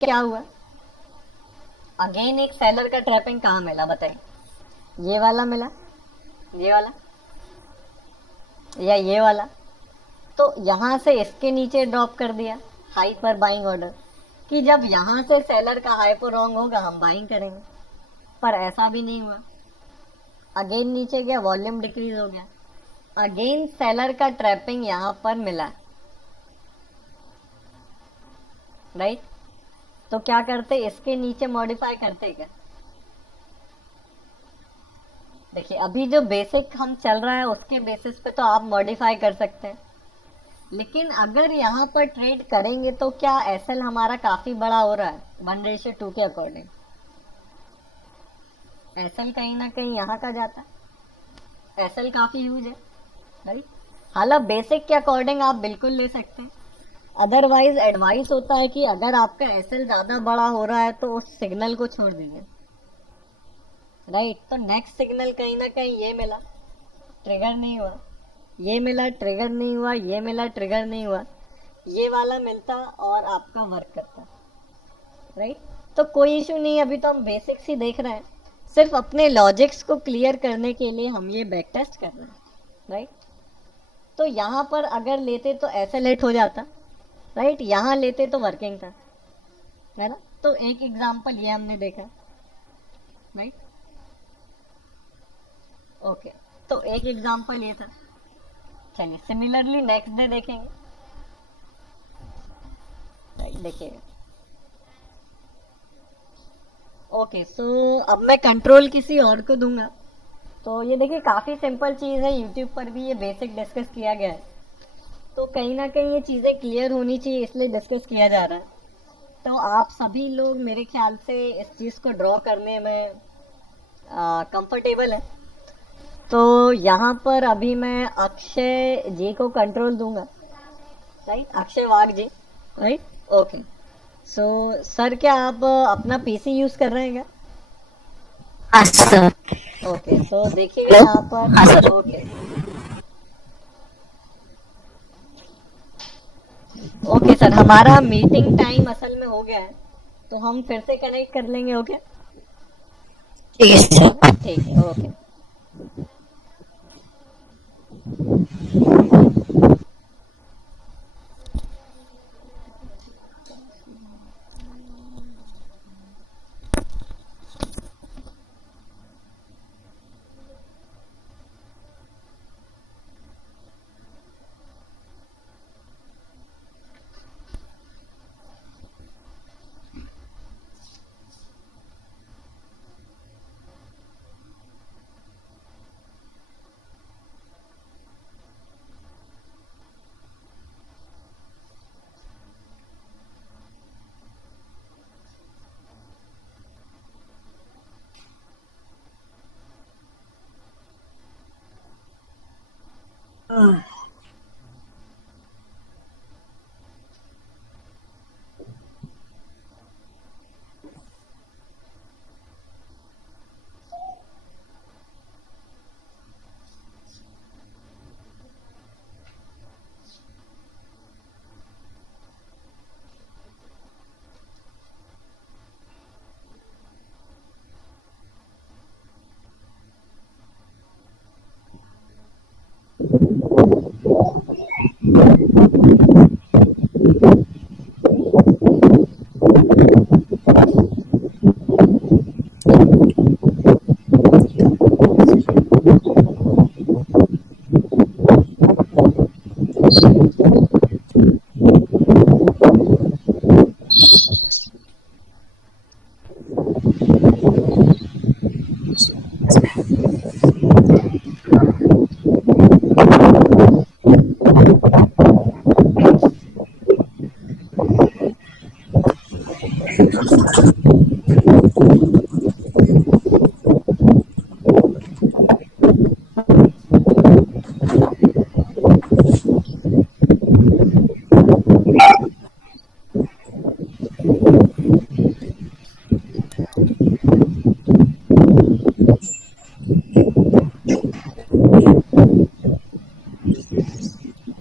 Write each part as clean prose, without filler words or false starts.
क्या हुआ? अगेन एक सेलर का ट्रैपिंग कहाँ मिला बताइए? ये वाला मिला, ये वाला, या ये वाला? तो यहाँ से इसके नीचे ड्रॉप कर दिया हाई पर बाइंग ऑर्डर, कि जब यहाँ से सेलर का हाई पर रॉन्ग होगा हम बाइंग करेंगे। पर ऐसा भी नहीं हुआ। अगेन नीचे गया, वॉल्यूम डिक्रीज हो गया, अगेन सेलर का ट्रैपिंग यहाँ पर मिला, राइट? तो क्या करते, इसके नीचे मॉडिफाई करते क्या? देखिए अभी जो बेसिक हम चल रहा है उसके बेसिस पे तो आप मॉडिफाई कर सकते हैं, लेकिन अगर यहाँ पर ट्रेड करेंगे तो क्या एसएल हमारा काफी बड़ा हो रहा है 1:2 के अकॉर्डिंग? एसएल कहीं ना कहीं यहाँ का जाता है, एसएल काफी ह्यूज है, राइट? हालांकि बेसिक के अकॉर्डिंग आप बिल्कुल ले सकते हैं, अदरवाइज एडवाइस होता है कि अगर आपका एसएल ज्यादा बड़ा हो रहा है तो उस सिग्नल को छोड़ दीजिए, राइट? तो नेक्स्ट सिग्नल कहीं ना कहीं ये मिला, ट्रिगर नहीं हुआ, ये मिला ट्रिगर नहीं हुआ, ये मिला ट्रिगर नहीं हुआ, ये वाला मिलता और आपका वर्क करता, राइट? तो कोई इशू नहीं, अभी तो हम बेसिक्स ही देख रहे हैं, सिर्फ अपने लॉजिक्स को क्लियर करने के लिए हम ये बैक टेस्ट कर रहे हैं, राइट? तो यहाँ पर अगर लेते तो ऐसे लेट हो जाता, राइट? यहाँ लेते तो वर्किंग था, है ना? तो एक एग्जांपल ये हमने देखा, राइट? ओके, तो एक एग्जांपल ये था। चलिए सिमिलरली नेक्स्ट डे देखेंगे, राइट? देखिए, ओके सो अब मैं कंट्रोल किसी और को दूंगा। तो ये देखिए काफ़ी सिंपल चीज़ है, यूट्यूब पर भी ये बेसिक डिस्कस किया गया है, तो कहीं ना कहीं ये चीज़ें क्लियर होनी चाहिए इसलिए डिस्कस किया जा रहा है। तो आप सभी लोग मेरे ख्याल से इस चीज़ को ड्रॉ करने में कंफर्टेबल है। तो यहाँ पर अभी मैं अक्षय जी को कंट्रोल दूंगा, राइट? अक्षय वाघ जी, राइट? ओके सो सर क्या आप अपना पीसी यूज़ कर रहे हैं क्या? हाँ सर। ओके सो देखिए हेलो। यहाँ हाँ पर, सर। ओके ओके सर, हमारा मीटिंग टाइम असल में हो गया है, तो हम फिर से कनेक्ट कर लेंगे, ओके? ठीक है सर। ठीक है, okay.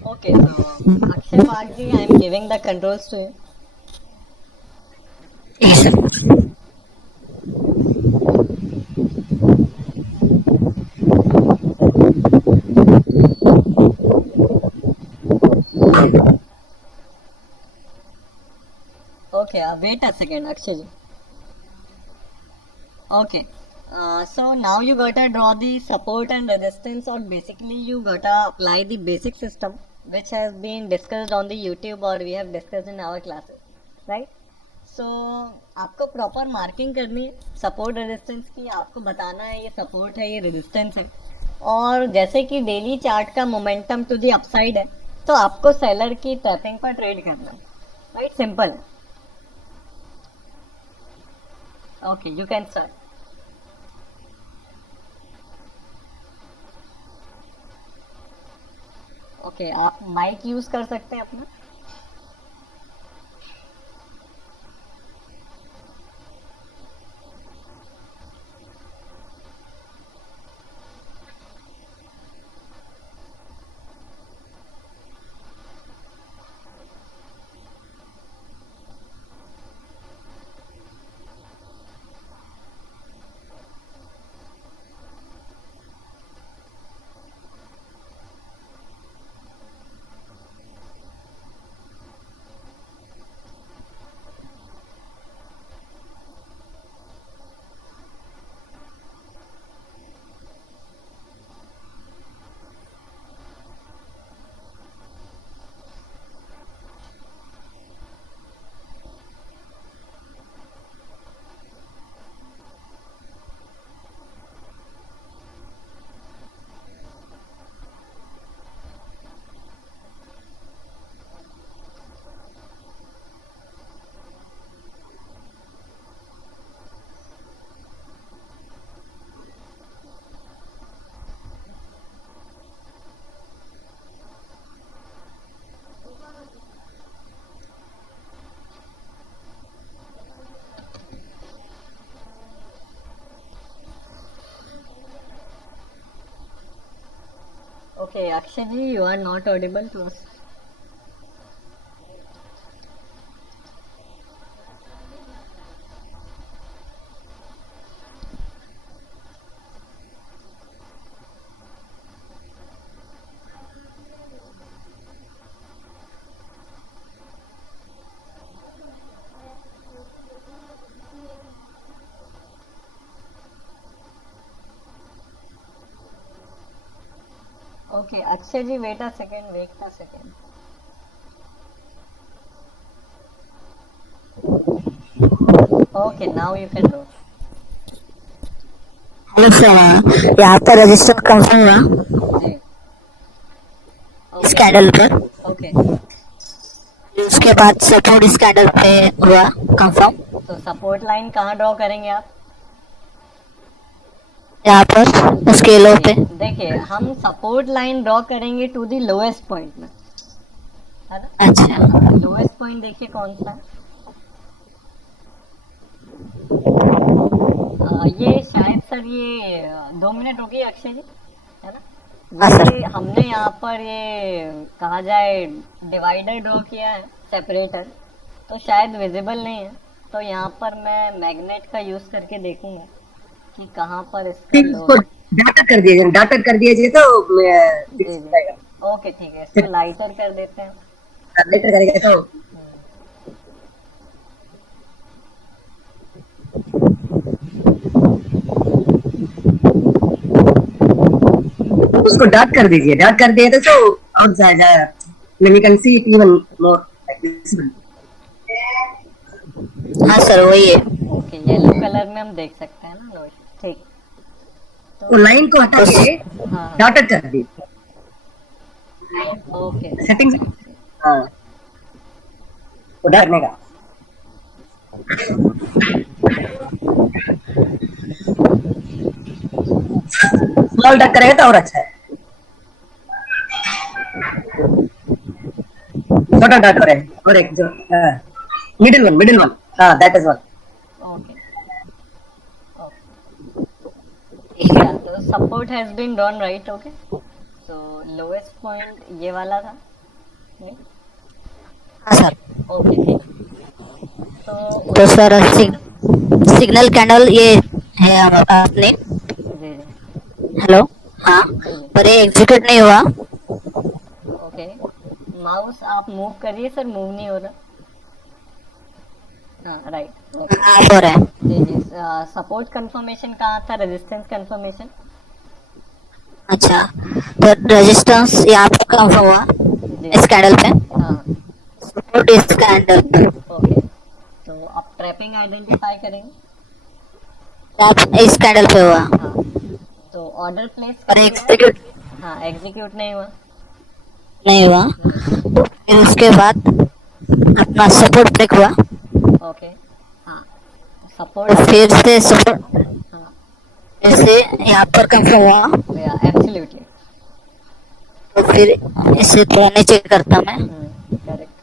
Okay, so Akshay Wagji, I am giving the controls to you. Sir. Okay, wait a second, Akshay. Okay. So now you gotta draw the support and resistance, or basically you gotta apply the basic system which has been discussed on the YouTube or we have discussed in our classes, right? So आपको proper marking करनी है support resistance की, आपको बताना है ये support है ये रेजिस्टेंस है, और जैसे कि डेली चार्ट का मोमेंटम टू दी अपसाइड है तो आपको सेलर की टैपिंग पर ट्रेड करना है, right? Simple. Okay, you can start. Okay, आप माइक यूज कर सकते हैं अपना। Okay, Akshay ji, you are not audible to us. Okay, Akshay ji, wait a second, wait a second. Okay, now you can do. Hello sir, यहाँ पर register confirm हुआ जी, इस okay, candle पर। okay. उसके बाद सपोर्ट इस candle पे हुआ कंफर्म। तो सपोर्ट लाइन कहाँ ड्रॉ करेंगे आप? यहाँ पर स्केलो पे। देखिए, हम सपोर्ट लाइन ड्रॉ करेंगे टू दी लोएस्ट पॉइंट में, है ना? अच्छा, लोएस्ट पॉइंट देखिए कौन सा है? ये शायद सर ये 2 मिनट रुकिए अक्षय जी, है ना? हाँ सर। ये हमने यहाँ पर ये कहा जाए डिवाइडर ड्रॉ किया है, सेपरेटर, तो शायद विजिबल नहीं है, तो यहाँ पर मैं मैग्नेट का यूज करके देखूंगा कि कहाँ पर इसका इसको डाटा कर दिया जाए, डाटा कर दिया जाए तो जी दिख जी, जाएगा। ओके ठीक है, इसको लाइटर कर देते हैं। लेटर करेगा तो उसको डार्क कर दीजिए, डार्क कर दिया तो और ज्यादा we can see it even more visible. हाँ सर, वही है। ओके, येलो कलर में हम देख सकते हैं ना नोइस, ठीक। वो लाइन को हटा के हाँ डॉटेड कर दीजिए ओके, सेटिंग्स। हाँ, वो डार्क करने का स्मॉल डार्क करेगा तो और अच्छा है। छोटा डार्क करेगा और एक जो मिडिल वन, हाँ that is one. Okay okay, तो support has been drawn right, okay. So lowest point ये वाला था, हाँ सर। ओके ठीक। तो तो सर सिग्नल कैंडल ये है आपने। जी जी हेलो। हाँ, जी जी पर ये एग्जीक्यूट नहीं हुआ। ओके, माउस आप मूव करिए सर, मूव नहीं हो रहा। हाँ राइट ओके। हाँ, हो रहा है। जी जी, सपोर्ट कंफर्मेशन कहाँ था, रेजिस्टेंस कंफर्मेशन। अच्छा, तो रेजिस्टेंस यहाँ पे कंफर्म हुआ जी इस कैंडल पे। हाँ सपोर्ट इस कैंडल पे। ओके, तो आप ट्रैपिंग आइडेंटिफाई करेंगे। आप इस कैंडल पे हुआ हाँ, तो ऑर्डर प्लेस और कर दिया है। एग्जीक्यूट हाँ एग्जीक्यूट नहीं हुआ। नहीं हुआ। नहीं तो फिर उसके बाद अपना सपोर्ट ब्रेक हुआ। ओके। हाँ तो सपोर्ट फिर से सपोर्ट हाँ फिर से यहाँ पर कंफर्म हुआ। या एब्सोल्युटली। तो फिर इसे थोड़ा नीचे करता मैं। करेक्ट।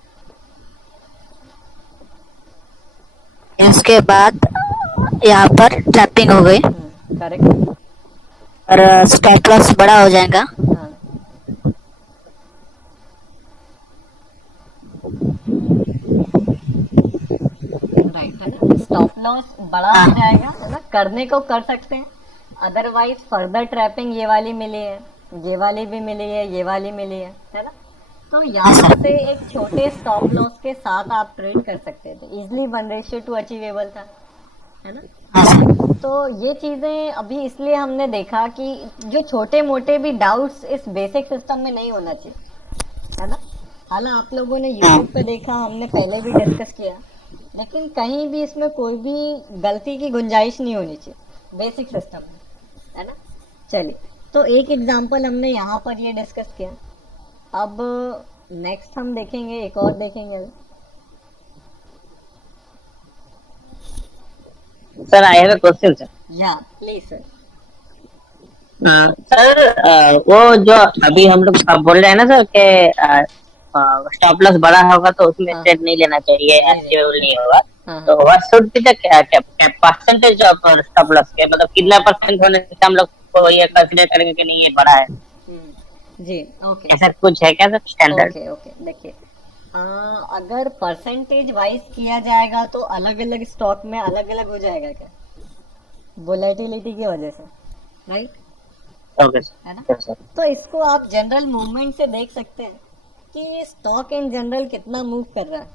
इसके बाद यहाँ पर ट्रैपिंग हो गई करेक्ट। और स्टॉप लॉस बड़ा हो जाएगा। हाँ राइट, है ना, स्टॉप लॉस बड़ा हो हाँ जाएगा, है ना, करने को कर सकते हैं। अदरवाइज फर्दर ट्रैपिंग ये वाली मिली है, ये वाली भी मिली है, ये वाली मिली है ना। तो हाँ यहाँ सर। से एक छोटे स्टॉप लॉस के साथ आप ट्रेड कर सकते थे, इजिली 1:2 अचीवेबल था, है ना। हाँ सर। तो ये चीजें अभी इसलिए हमने देखा कि जो छोटे मोटे भी डाउट्स इस बेसिक सिस्टम में नहीं होना चाहिए, है ना। हालांकि आप लोगों ने यूट्यूब पे देखा, हमने पहले भी डिस्कस किया, लेकिन कहीं भी इसमें कोई भी गलती की गुंजाइश नहीं होनी चाहिए बेसिक सिस्टम में, है ना। चलिए, तो एक एग्जांपल हमने यहाँ पर ये डिस्कस किया। अब नेक्स्ट हम देखेंगे, एक और देखेंगे अभी। Sir, I have a question, sir. या प्लीज सर। सर, वो जो अभी हम लोग बोल रहे हैं ना सर कि स्टॉप लॉस बड़ा होगा तो उसमें हाँ ट्रेड नहीं लेना चाहिए, जी जी अचीवेबल नहीं होगा। हाँ तो हाँ what should be the percentage of stop loss के, मतलब कितना परसेंट होने से हम लोग को ये कंसीडर करेंगे कि नहीं ये बड़ा है? जी ओके ऐसा कुछ है क्या सर स्टैंडर्ड? Okay okay. देखिए, अगर परसेंटेज वाइज किया जाएगा तो अलग अलग स्टॉक में अलग अलग हो जाएगा क्या, वोलेटिलिटी की वजह से, राइट, ओके है ना। सर। सर तो इसको आप जनरल मूवमेंट से देख सकते हैं कि स्टॉक इन जनरल कितना मूव कर रहा है,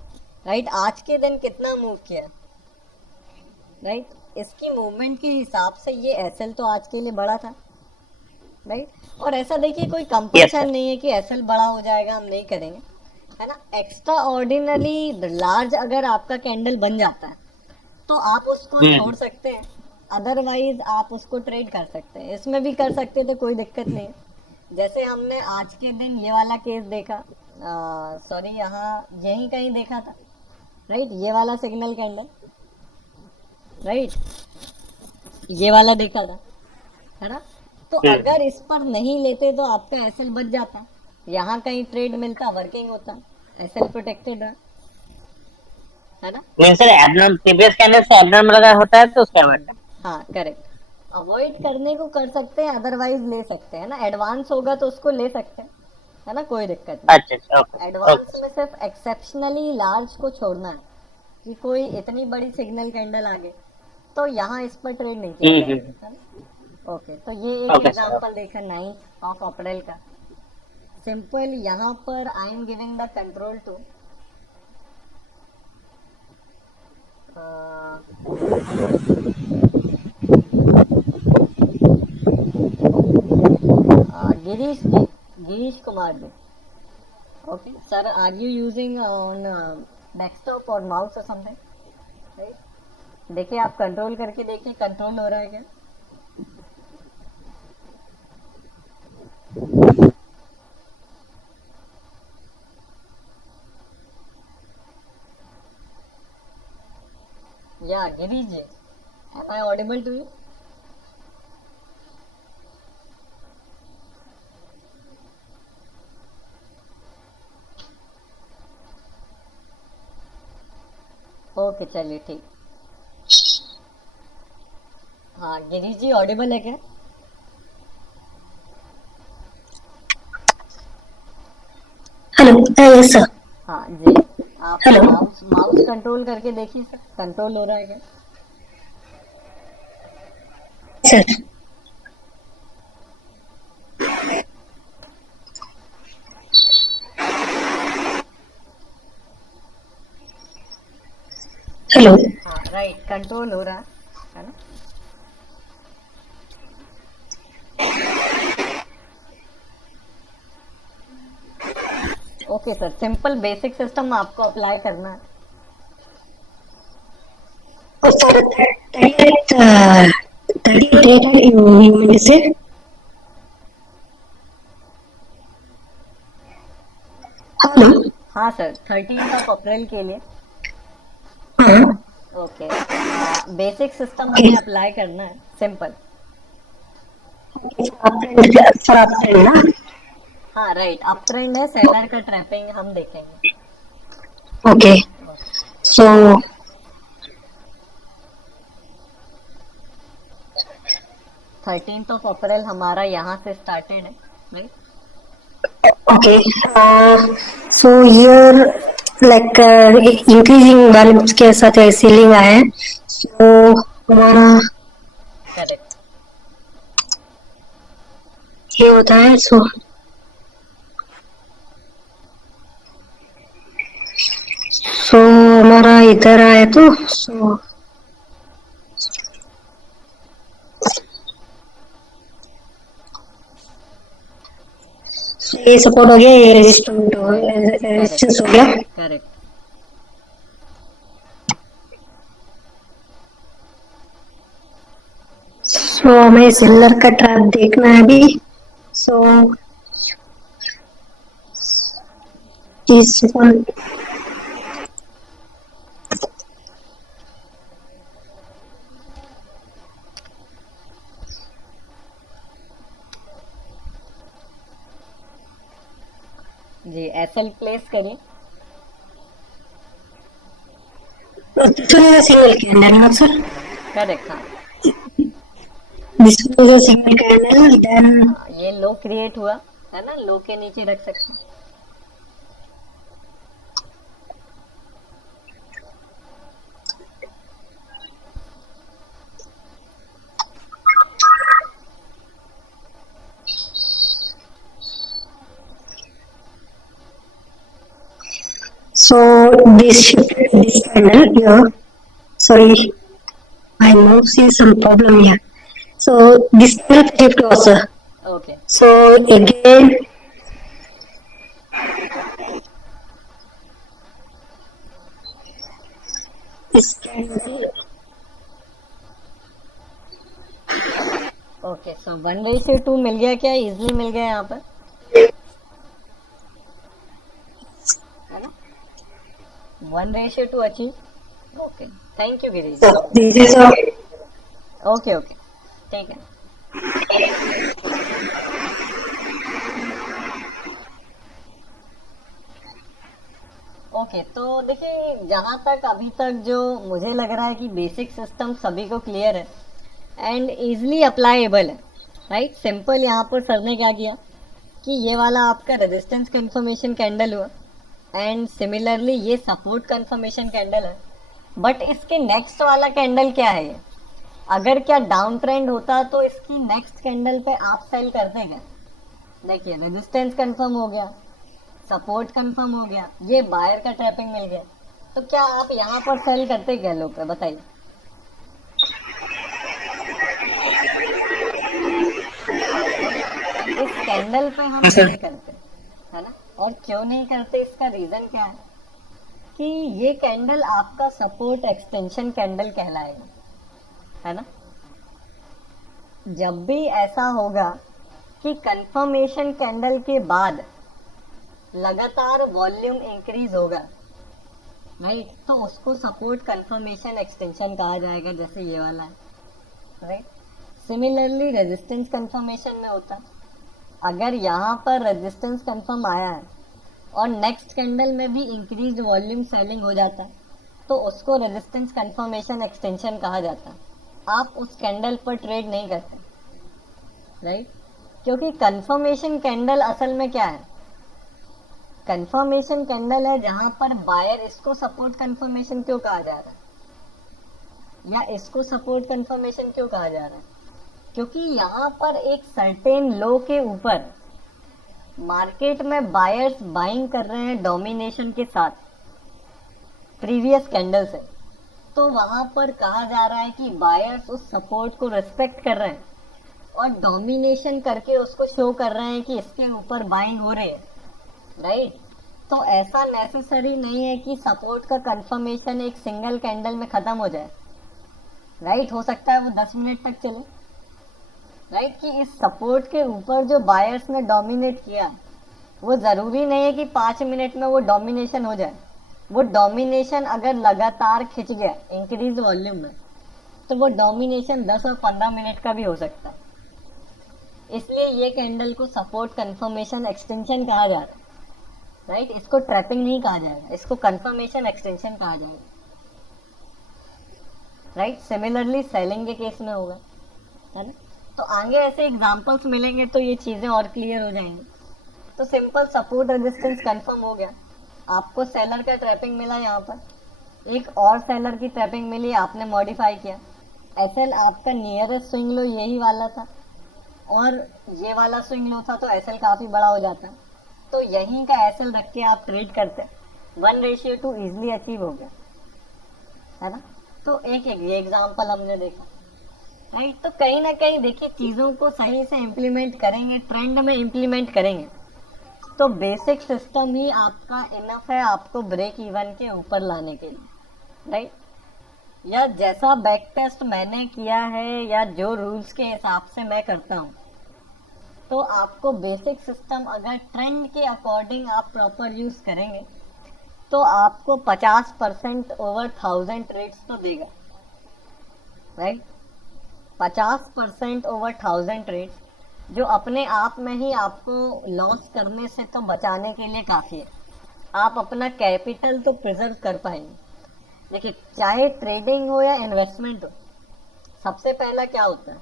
राइट, आज के दिन कितना मूव किया, राइट। इसकी मूवमेंट के हिसाब से ये एसएल तो आज के लिए बड़ा था, राइट। और ऐसा देखिए, कोई यस कंपल्शन सर। नहीं है कि एसएल बड़ा हो जाएगा, हम नहीं करेंगे, है ना। एक्स्ट्रा ऑर्डिनरी लार्ज अगर आपका कैंडल बन जाता है तो आप उसको छोड़ सकते हैं, अदरवाइज आप उसको ट्रेड कर सकते हैं, इसमें भी कर सकते हैं, तो कोई दिक्कत नहीं है। जैसे हमने आज के दिन ये वाला केस देखा, सॉरी यहाँ यहीं कहीं देखा था, राइट, ये वाला सिग्नल कैंडल, राइट, ये वाला देखा था, है ना। तो अगर इस पर नहीं लेते तो आपका एसएल बच जाता, यहाँ कहीं ट्रेड मिलता, वर्किंग होता, एसएल प्रोटेक्टेड है ना। Mean sir abnormal previous candle से एबनॉर्मल अगर होता है तो उसका मतलब। हाँ करेक्ट, अवॉइड करने को कर सकते हैं, अदरवाइज ले सकते हैं ना, एडवांस होगा तो उसको ले सकते हैं, है ना, कोई दिक्कत नहीं। अच्छा अच्छा, ओके एडवांस ओके। में सिर्फ एक्सेप्शनली लार्ज को छोड़ना है, कि कोई इतनी बड़ी सिग्नल कैंडल आ गई तो यहाँ इस पर ट्रेड नहीं किया जाएगा, है ना? ओके, तो ये एक ओके सर। एग्जांपल देखा 9 ऑफ अप्रैल का, सिंपल। यहाँ पर I am giving the control to Girish ji, Girish Kumar ji. Okay sir, are you using on desktop or mouse or something, right. देखिए, आप कंट्रोल करके देखिए, कंट्रोल हो रहा है क्या। या Girish ji, am I audible to you? Okay चलिए ठीक। हाँ गिरीश जी, ऑडिबल है क्या? Hello, yes sir. हाँ जी, आप हेलो माउस माउस कंट्रोल करके देखिए सर, कंट्रोल हो रहा है क्या? सर। हेलो। हाँ राइट, कंट्रोल हो रहा है ना? Okay sir, simple basic system आपको अप्लाई करना है। Sir 38 you say? हेलो। हाँ सर, 13 अप्रैल के लिए। हाँ। ओके, बेसिक सिस्टम हमें अप्लाई करना है, सिंपल। सर आप ना। हाँ राइट, अप ट्रेंड है, सेलर का ट्रैपिंग हम देखेंगे। ओके सो 13 अप्रैल हमारा यहाँ से स्टार्टेड है, राइट? ओके सो ईयर लाइक इंक्रीजिंग बैलेंस के साथ सीलिंग आया है सो हमारा करेक्ट। ये होता है सो हमारा इधर आए तो सो ये सपोर्ट हो गया ये करेक्ट रेजिस्टेंस हो गया करेक्ट करेक्ट। सो हमें सिल्वर का ट्रैप देखना है अभी सो इस जी, एसएल प्लेस करिए। सिंगल कैंडल सर करेक्ट, हाँ। This was a single candle then ये लो क्रिएट हुआ है ना, लो के नीचे रख सकते हैं। so this candle here sorry my mouse is some problem here so this candle shift also okay so again this candle ओके, सो 1:2 मिल गया क्या? इजली मिल गया यहाँ पर, है ना? 1:2 achieve. Okay, thank you Girish so ji. this is a okay okay, ठीक है। ओके, तो देखिए, जहाँ तक अभी तक जो मुझे लग रहा है कि बेसिक सिस्टम सभी को क्लियर है एंड इजली अप्लाइएबल है, राइट? सिंपल यहाँ पर सर ने क्या किया कि ये वाला आपका रेजिस्टेंस कंफर्मेशन कैंडल हुआ एंड सिमिलरली ये सपोर्ट कंफर्मेशन कैंडल है, बट इसके नेक्स्ट वाला कैंडल क्या है? ये अगर क्या डाउन ट्रेंड होता तो इसकी नेक्स्ट कैंडल पे आप सेल करते क्या? देखिए, रेजिस्टेंस कंफर्म हो गया, सपोर्ट कंफर्म हो गया, ये बायर का ट्रैपिंग मिल गया, तो क्या आप यहाँ पर सेल करते क्या लोग पे, बताइए? इस कैंडल पे हम नहीं करते, है ना? और क्यों नहीं करते, इसका रीजन क्या है कि ये कैंडल आपका सपोर्ट एक्सटेंशन कैंडल कहलाएगा, है ना? जब भी ऐसा होगा कि कंफर्मेशन कैंडल के बाद लगातार वॉल्यूम इंक्रीज होगा, राइट, तो उसको सपोर्ट कंफर्मेशन एक्सटेंशन कहा जाएगा, जैसे ये वाला है, राइट? सिमिलरली रेजिस्टेंस कंफर्मेशन में होता है, अगर यहाँ पर रेजिस्टेंस कंफर्म आया है और नेक्स्ट कैंडल में भी इंक्रीज वॉल्यूम सेलिंग हो जाता है, तो उसको रेजिस्टेंस कंफर्मेशन एक्सटेंशन कहा जाता है। आप उस कैंडल पर ट्रेड नहीं करते, राइट? क्योंकि कंफर्मेशन कैंडल असल में क्या है, कंफर्मेशन कैंडल है जहां पर बायर इसको सपोर्ट कंफर्मेशन क्यों कहा जा रहा है या इसको सपोर्ट कंफर्मेशन क्यों कहा जा रहा है, क्योंकि यहाँ पर एक सर्टेन लो के ऊपर मार्केट में बायर्स बाइंग कर रहे हैं डोमिनेशन के साथ प्रीवियस कैंडल से। तो वहां पर कहा जा रहा है कि बायर्स उस सपोर्ट को रिस्पेक्ट कर रहे हैं और डोमिनेशन करके उसको शो कर रहे हैं कि इसके ऊपर बाइंग हो रही है, राइट। तो ऐसा नेसेसरी नहीं है कि सपोर्ट का कंफर्मेशन एक सिंगल कैंडल में खत्म हो जाए, राइट। हो सकता है वो 10 मिनट तक चले, राइट। कि इस सपोर्ट के ऊपर जो बायर्स ने डोमिनेट किया वो जरूरी नहीं है कि 5 मिनट में वो डोमिनेशन हो जाए। वो डोमिनेशन अगर लगातार खिंच गया इंक्रीज वॉल्यूम में तो वो डोमिनेशन 10 और 15 मिनट का भी हो सकता है। इसलिए ये कैंडल को सपोर्ट कंफर्मेशन एक्सटेंशन कहा जा रहा है, राइट। इसको ट्रैपिंग नहीं कहा जाएगा, इसको कंफर्मेशन एक्सटेंशन कहा जाएगा, राइट। सिमिलरली सेलिंग के केस में होगा, है ना। तो आगे ऐसे एग्जांपल्स मिलेंगे तो ये चीज़ें और क्लियर हो जाएंगी। तो सिंपल सपोर्ट रेजिस्टेंस कंफर्म हो गया, आपको सेलर का ट्रैपिंग मिला, यहाँ पर एक और सेलर की ट्रैपिंग मिली, आपने मॉडिफाई किया। एसएल आपका नियरेस्ट स्विंग लो यही वाला था और ये वाला स्विंग लो था, तो एसएल काफ़ी बड़ा हो जाता है। तो यहीं का एसएल रख के आप ट्रेड करते, 1:2 ईजिली अचीव हो गया, है ना। तो एक ये एग्जाम्पल हमने देखा, राइट। तो कहीं ना कहीं देखिए चीज़ों को सही से इम्प्लीमेंट करेंगे, ट्रेंड में इम्प्लीमेंट करेंगे तो बेसिक सिस्टम ही आपका इनफ है आपको ब्रेक इवन के ऊपर लाने के लिए, राइट। या जैसा बैक टेस्ट मैंने किया है या जो रूल्स के हिसाब से मैं करता हूँ, तो आपको बेसिक सिस्टम अगर ट्रेंड के अकॉर्डिंग आप प्रॉपर यूज़ करेंगे तो आपको 50% ओवर 1000 ट्रेड्स तो देगा, राइट। 50% ओवर 1000 ट्रेड्स जो अपने आप में ही आपको लॉस करने से तो बचाने के लिए काफ़ी है। आप अपना कैपिटल तो प्रिजर्व कर पाएंगे। देखिए चाहे ट्रेडिंग हो या इन्वेस्टमेंट हो, सबसे पहला क्या होता है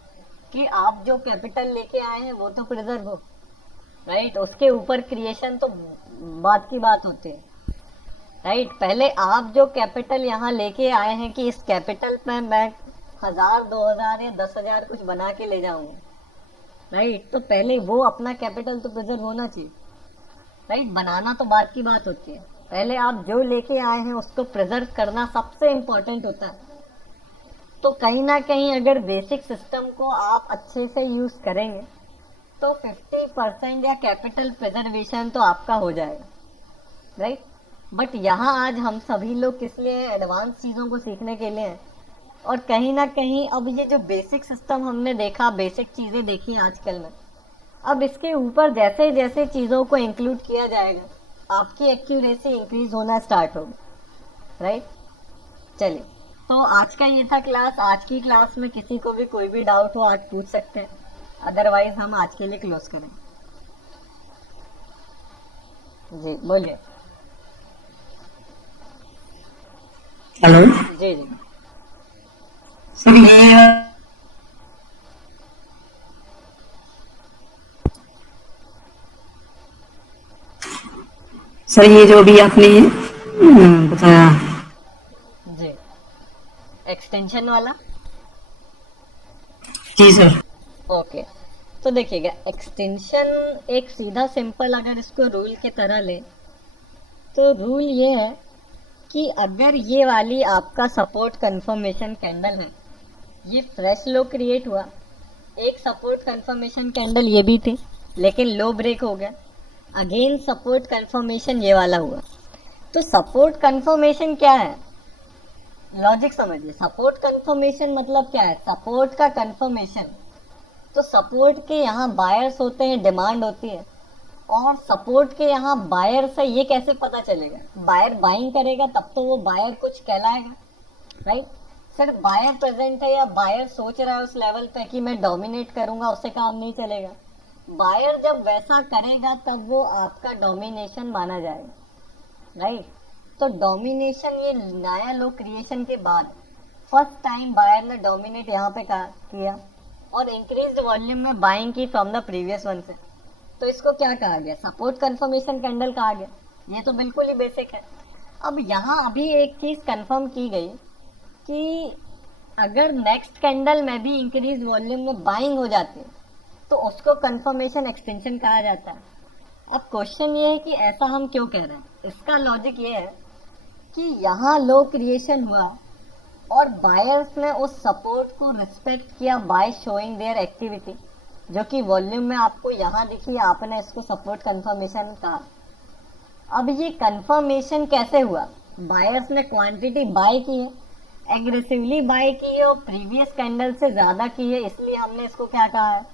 कि आप जो कैपिटल लेके आए हैं वो तो प्रिजर्व हो, राइट। उसके ऊपर क्रिएशन तो बात की बात होती है, राइट। पहले आप जो कैपिटल यहाँ लेके आए हैं कि इस कैपिटल में मैं 1000, 2000 या 10,000 कुछ बना के ले जाऊंगा, राइट। तो पहले वो अपना कैपिटल तो प्रिजर्व होना चाहिए, राइट। बनाना तो बात की बात होती है, पहले आप जो लेके आए हैं उसको प्रिजर्व करना सबसे इम्पोर्टेंट होता है। तो कहीं ना कहीं अगर बेसिक सिस्टम को आप अच्छे से यूज़ करेंगे तो 50% या कैपिटल प्रिजर्वेशन तो आपका हो जाएगा, राइट। बट यहाँ आज हम सभी लोग किस लिए हैं, एडवांस चीज़ों को सीखने के लिए हैं। और कहीं ना कहीं अब ये जो बेसिक सिस्टम हमने देखा, बेसिक चीज़ें देखी आजकल में, अब इसके ऊपर जैसे जैसे चीज़ों को इंक्लूड किया जाएगा आपकी एक्यूरेसी इंक्रीज होना स्टार्ट होगी, राइट। चलिए तो आज का ये था क्लास। आज की क्लास में किसी को भी कोई भी डाउट हो आज पूछ सकते हैं, अदरवाइज हम आज के लिए क्लोज करें। जी बोलिए। हेलो जी जी सर, ये जो भी आपने बताया, जी एक्सटेंशन वाला, जी सर। ओके। तो देखिएगा एक्सटेंशन एक सीधा सिंपल अगर इसको रूल की तरह ले तो रूल ये है कि अगर ये वाली आपका सपोर्ट कंफर्मेशन कैंडल है, ये फ्रेश लो क्रिएट हुआ, एक सपोर्ट कंफर्मेशन कैंडल ये भी थी लेकिन लो ब्रेक हो गया, अगेन सपोर्ट कंफर्मेशन ये वाला हुआ। तो सपोर्ट कंफर्मेशन क्या है, लॉजिक समझिए। सपोर्ट कंफर्मेशन मतलब क्या है, सपोर्ट का कंफर्मेशन। तो सपोर्ट के यहाँ बायर्स होते हैं, डिमांड होती है, और सपोर्ट के यहाँ बायर से ये कैसे पता चलेगा, बायर बाइंग करेगा तब तो वो बायर कुछ कहलाएगा, राइट। सिर्फ बायर प्रेजेंट है या बायर सोच रहा है उस लेवल पे कि मैं डोमिनेट करूंगा, उससे काम नहीं चलेगा। बायर जब वैसा करेगा तब वो आपका डोमिनेशन माना जाएगा, राइट। तो डोमिनेशन ये नया लो क्रिएशन के बाद फर्स्ट टाइम बायर ने डोमिनेट यहाँ पे किया और इंक्रीज्ड वॉल्यूम में बाइंग की फ्रॉम द प्रीवियस वन से, तो इसको क्या कहा गया, सपोर्ट कंफर्मेशन कैंडल कहा गया। ये तो बिल्कुल ही बेसिक है। अब यहाँ अभी एक चीज कंफर्म की गई कि अगर नेक्स्ट कैंडल में भी इंक्रीज वॉल्यूम में बाइंग हो जाती है तो उसको कंफर्मेशन एक्सटेंशन कहा जाता है। अब क्वेश्चन ये है कि ऐसा हम क्यों कह रहे हैं। इसका लॉजिक ये है कि यहाँ लो क्रिएशन हुआ और बायर्स ने उस सपोर्ट को रिस्पेक्ट किया बाय शोइंग देयर एक्टिविटी, जो कि वॉल्यूम में आपको यहाँ दिखी, आपने इसको सपोर्ट कंफर्मेशन कहा। अब ये कंफर्मेशन कैसे हुआ? बायर्स ने क्वांटिटी बाय की है, एग्रेसिवली बाय की है और प्रीवियस कैंडल से ज्यादा की है, इसलिए हमने इसको क्या कहा है?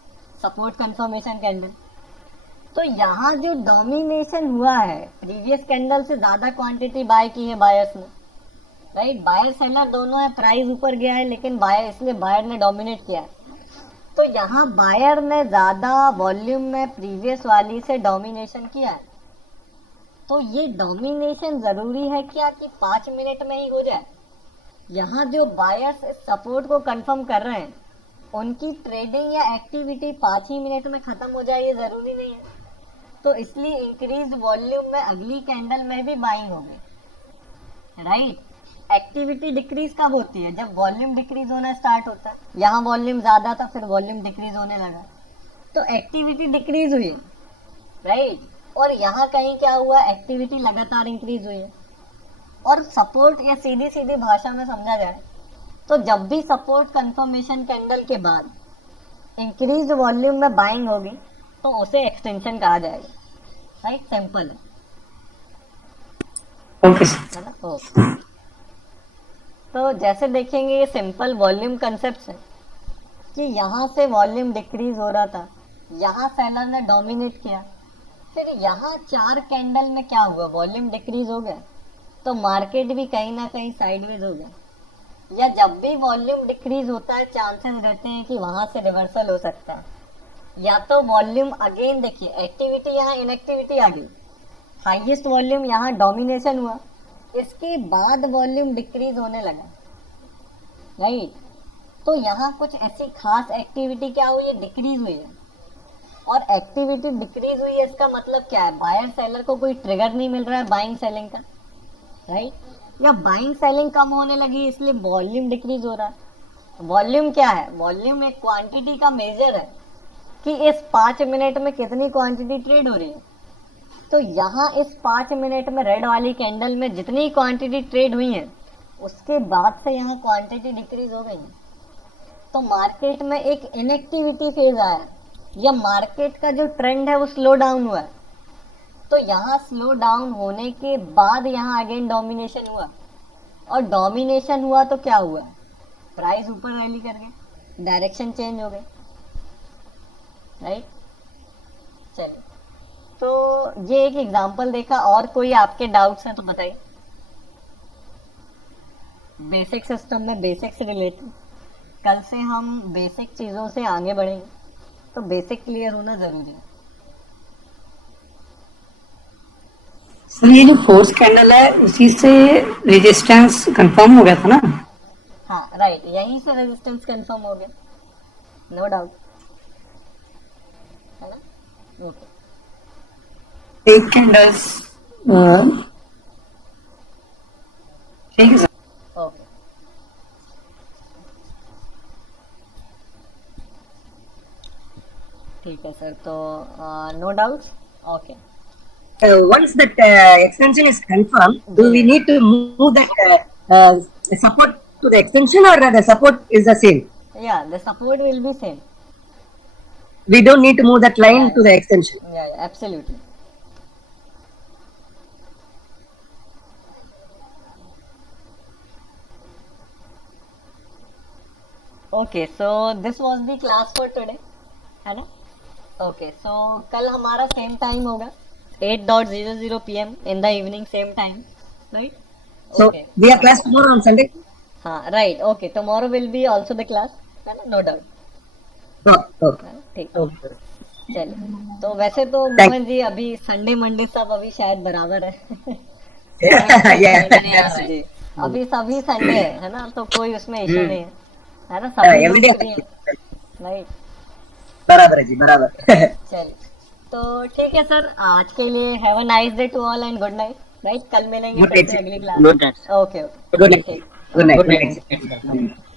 Support confirmation candle. तो यहाँ जो डोमिनेशन हुआ है, प्रीवियस कैंडल से ज्यादा क्वांटिटी बाय की है बायर्स ने, राइट। बायर सेलर दोनों है, प्राइस ऊपर गया है लेकिन बायर, इसलिए बायर ने डोमिनेट किया है। तो यहाँ बायर ने ज्यादा वॉल्यूम में प्रीवियस वाली से डोमिनेशन किया है। तो ये डोमिनेशन जरूरी है क्या कि 5 मिनट में ही हो जाए? यहाँ जो बायर्स सपोर्ट को कंफर्म कर रहे हैं उनकी ट्रेडिंग या एक्टिविटी 5 ही मिनट में खत्म हो जाए, ये जरूरी नहीं है। तो इसलिए इंक्रीज वॉल्यूम में अगली कैंडल में भी बाइंग होगी, राइट। एक्टिविटी डिक्रीज कब होती है? जब वॉल्यूम डिक्रीज होना स्टार्ट होता है। यहाँ वॉल्यूम ज्यादा था, फिर वॉल्यूम डिक्रीज होने लगा, तो एक्टिविटी डिक्रीज हुई, राइट। और यहाँ कहीं क्या हुआ? एक्टिविटी लगातार इंक्रीज हुई है। और सपोर्ट, या सीधी सीधी भाषा में समझा जाए तो जब भी सपोर्ट कंफर्मेशन कैंडल के बाद इंक्रीज वॉल्यूम में बाइंग होगी तो उसे एक्सटेंशन कहा जाएगा, राइट। सिंपल है, ओके सर। है ना? ओके। तो जैसे देखेंगे ये सिंपल वॉल्यूम कंसेप्ट है कि यहाँ से वॉल्यूम डिक्रीज हो रहा था, यहाँ सेलर ने डोमिनेट किया, फिर यहाँ 4 कैंडल में क्या हुआ? वॉल्यूम डिक्रीज हो गया, तो मार्केट भी कहीं ना कहीं साइडवेज हो गया। या जब भी वॉल्यूम डिक्रीज होता है चांसेस रहते हैं कि वहां से रिवर्सल हो सकता है। या तो वॉल्यूम अगेन, देखिए एक्टिविटी यहाँ इनएक्टिविटी आ गई, हाईएस्ट वॉल्यूम यहाँ डोमिनेशन हुआ, इसके बाद वॉल्यूम डिक्रीज होने लगा, राइट। तो यहाँ कुछ ऐसी खास एक्टिविटी क्या हुई है? डिक्रीज हुई है। और एक्टिविटी डिक्रीज हुई है, इसका मतलब क्या है? बायर सेलर को कोई ट्रिगर नहीं मिल रहा है बाइंग सेलिंग का, राइट। या बाइंग सेलिंग कम होने लगी इसलिए वॉल्यूम डिक्रीज हो रहा है। वॉल्यूम क्या है? वॉल्यूम एक क्वांटिटी का मेजर है कि इस 5 मिनट में कितनी क्वांटिटी ट्रेड हो रही है। तो यहाँ इस 5 मिनट में रेड वाली कैंडल में जितनी क्वांटिटी ट्रेड हुई है उसके बाद से यहाँ क्वांटिटी डिक्रीज हो गई है। तो मार्केट में एक इनएक्टिविटी फेज आया, या मार्केट का जो ट्रेंड है वो स्लो डाउन हुआ है। तो यहाँ स्लो डाउन होने के बाद यहाँ अगेन डोमिनेशन हुआ, और डोमिनेशन हुआ तो क्या हुआ? प्राइस ऊपर रैली कर गए, डायरेक्शन चेंज हो गई, राइट। चलिए, तो ये एक एग्जांपल देखा। और कोई आपके डाउट्स हैं तो बताइए। बेसिक सिस्टम में बेसिक से रिलेटेड, कल से हम बेसिक चीज़ों से आगे बढ़ेंगे, तो बेसिक क्लियर होना जरूरी है। सर ये जो फोर्स कैंडल है उसी से रेजिस्टेंस कंफर्म हो गया था ना? हाँ राइट, यहीं से रेजिस्टेंस कंफर्म हो गया, नो डाउट, है ना। ओके, एक कैंडल्स ठीक है सर। ओके, ठीक है सर। तो no doubts. Okay, Once that extension is confirmed, do we need to move that support to the extension, or the support is the same? yeah, the support will be same. We don't need to move that line to the extension. Yeah, absolutely. Okay, so this was the class for today, है ना। Okay, so कल हमारा same time होगा 8:00 PM in the evening, same time, right? So Okay. we have class tomorrow on Sunday. हाँ right, okay, tomorrow will be also the class, है ना, no doubt, Oh, okay. है ना? ठीक, Okay. चलिए। तो वैसे तो Thank- मोहन जी अभी संडे मंडे सब अभी शायद बराबर है। Yeah. जी, अभी सभी संडे है ना, तो कोई उसमें इशू नहीं है ना, हाँ, सभी every day लोग फ्री हैं, राइट। बराबर है जी, बराबर। चलिए तो ठीक है सर, आज के लिए have a nice day to all and good night. Right, कल मिलेंगे Good फिर night, से sir. अगली class. Good night. Okay okay, Good night. ठीक। Good night. Good Good night. night.